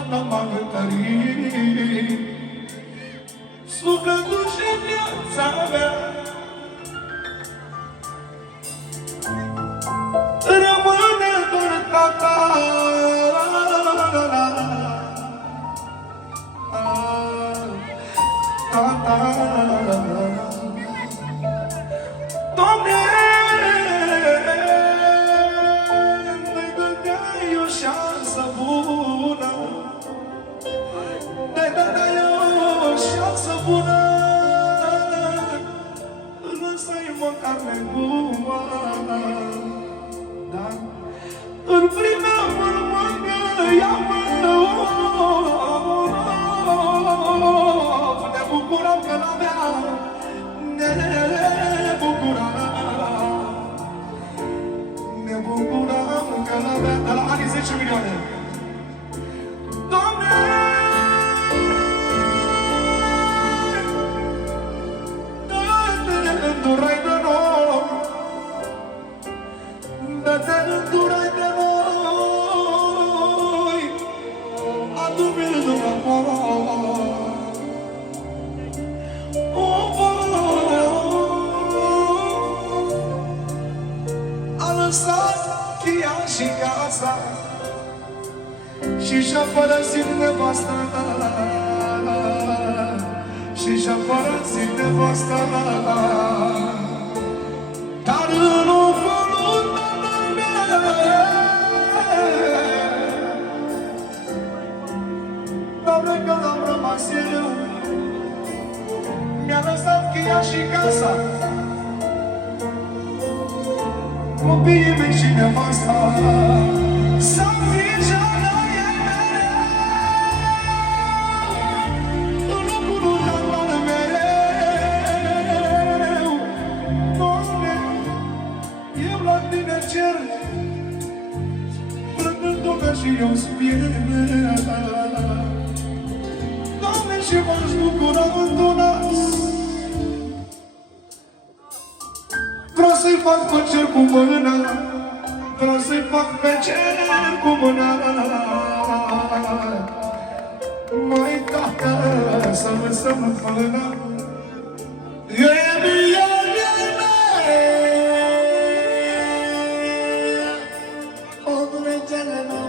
niciodată m-am întărit. Sufletul și viața mea rămâne doar tata. Tata, Doamne, ne-i dădeai o șansă bună, ne-i dădeai o șansă bună, lăsai măcar neguma, da? În primea mângă, ia-mă, ne bucuram că n-aveam, ne bucuram că n-aveam, de la anii 10 milioane. Doamne, dă-te îndurai de noi, dă-te îndurai de noi, adu-mi-l dumneavoastră. A lăsat chia și casa și și-a părăsit nevasta, și și-a părăsit nevasta, dar în voluntatea mea, Doamne, că l-am rămas eu, mi-a lăsat chia și casa, copiii mei și nevasta, să fie la ei mereu, în locul lor mereu. Doamne, eu la tine cer, plângându-mă și eu spier. Doamne, și m-aș bucura îndunați, vreau să-i fac pe cer cu mâna, vreau să-i fac pe cer cu mâna. Măi, tată, să lăsăm fâna, e milioane, o Dumnezeule meu,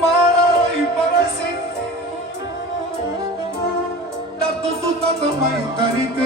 m-ai părăsit, dar totul, tată, m-ai întărit.